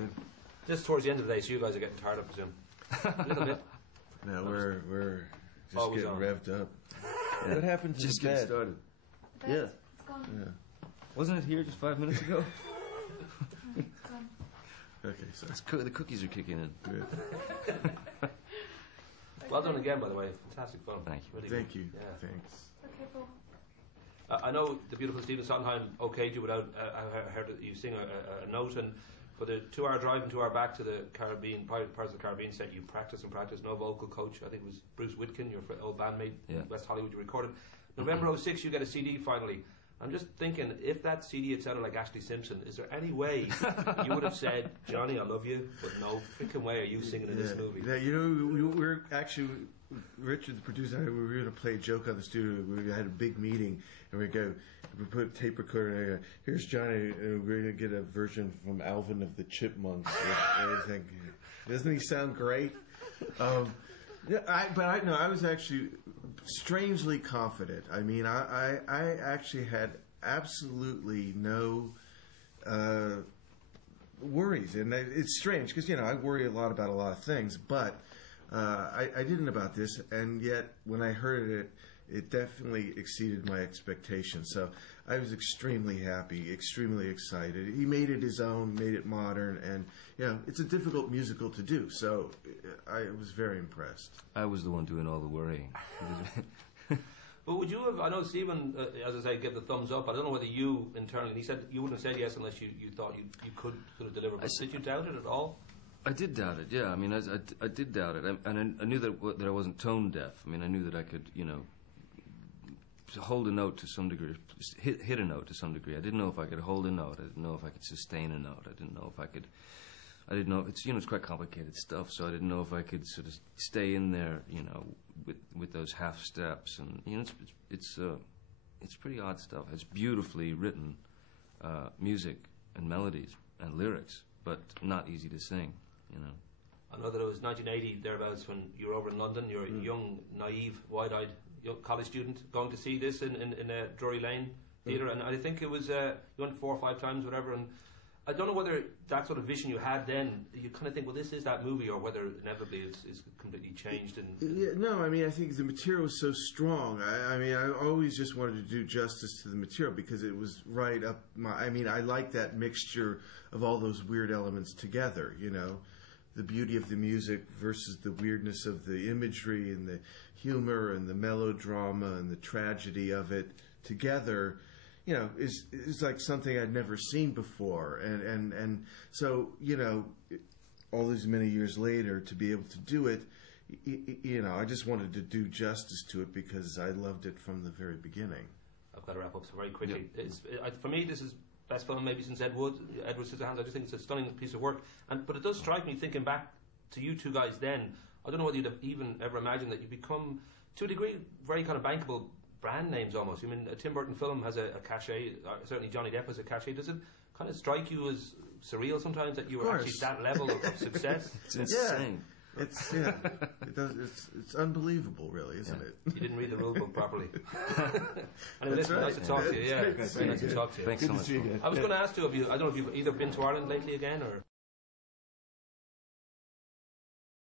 good. Just towards the end of the day, so you guys are getting tired, I presume. A little bit. No, we're just Always getting on. revved up. What happened to Just the getting bed? started. Yeah. It's gone. Yeah. Wasn't it here just 5 minutes ago? It's gone. Okay, so The cookies are kicking in. good. Well done again, by the way. Fantastic fun. Thank you. Really Thank good. you. Yeah. Thanks. Okay, Paul. I know the beautiful Stephen Sondheim okayed you without. I heard that you sing a note, and for the 2-hour drive and 2-hour back to the Caribbean, parts of the Caribbean set, you practice and practice. No vocal coach. I think it was Bruce Whitkin, your old bandmate in West Hollywood. You recorded. November '06, you get a CD finally. I'm just thinking, if that CD had sounded like Ashley Simpson, is there any way you would have said, "Johnny, I love you," but no freaking way are you singing in this movie? Yeah, you know, we were actually, Richard, the producer, and I, we were going to play a joke on the studio. We had a big meeting, and we put a tape recorder, and I go, "Here's Johnny, we're going to get a version from Alvin of the Chipmunks." And I think, doesn't he sound great? I was actually strangely confident. I mean, I actually had absolutely no worries, and it's strange because I worry a lot about a lot of things, but I didn't about this, and yet when I heard it, it definitely exceeded my expectations. So I was extremely happy, extremely excited. He made it his own, made it modern, and it's a difficult musical to do. So I was very impressed. I was the one doing all the worrying. But would you have? I know Stephen, as I say, gave the thumbs up. I don't know whether you internally. He said you wouldn't have said yes unless you thought you could sort of deliver. But did you doubt it at all? I did doubt it. Yeah, I mean, I did doubt it, and I knew that I wasn't tone deaf. I mean, I knew that I could, hold a note to some degree, hit a note to some degree. I didn't know if I could hold a note. I didn't know if I could sustain a note. I didn't know if I could. I didn't know. It's quite complicated stuff, so I didn't know if I could sort of stay in there, with those half steps, and it's pretty odd stuff. It's beautifully written music and melodies and lyrics, but not easy to sing. I know that it was 1980 thereabouts when you were over in London. You're a young, naive, wide-eyed young college student going to see this in Drury Lane Theatre, and I think it was you went 4 or 5 times, whatever. And I don't know whether that sort of vision you had then, you kind of think, well, this is that movie, or whether inevitably it's completely changed. No, I mean, I think the material was so strong. I always just wanted to do justice to the material because it was right up my. I mean, I like that mixture of all those weird elements together. The beauty of the music versus the weirdness of the imagery and the humor and the melodrama and the tragedy of it together. Is like something I'd never seen before, and so all these many years later to be able to do it, I just wanted to do justice to it because I loved it from the very beginning. I've got to wrap up so very quickly. Yep. For me, this is best film maybe since Edward Scissorhands. I just think it's a stunning piece of work, but it does strike me thinking back to you two guys then. I don't know whether you'd have even ever imagined that you'd become, to a degree, very kind of bankable brand names almost. I mean, a Tim Burton film has a cachet. Certainly Johnny Depp has a cachet. Does it kind of strike you as surreal sometimes that you were actually that level of success? It's insane. It's it does. It's unbelievable, really, isn't it? You didn't read the rule book properly. Anyway, listen, nice to talk to you. Yeah, very nice to talk to you. Thanks so much. I was going to ask you, I don't know if you've either been to Ireland lately again, or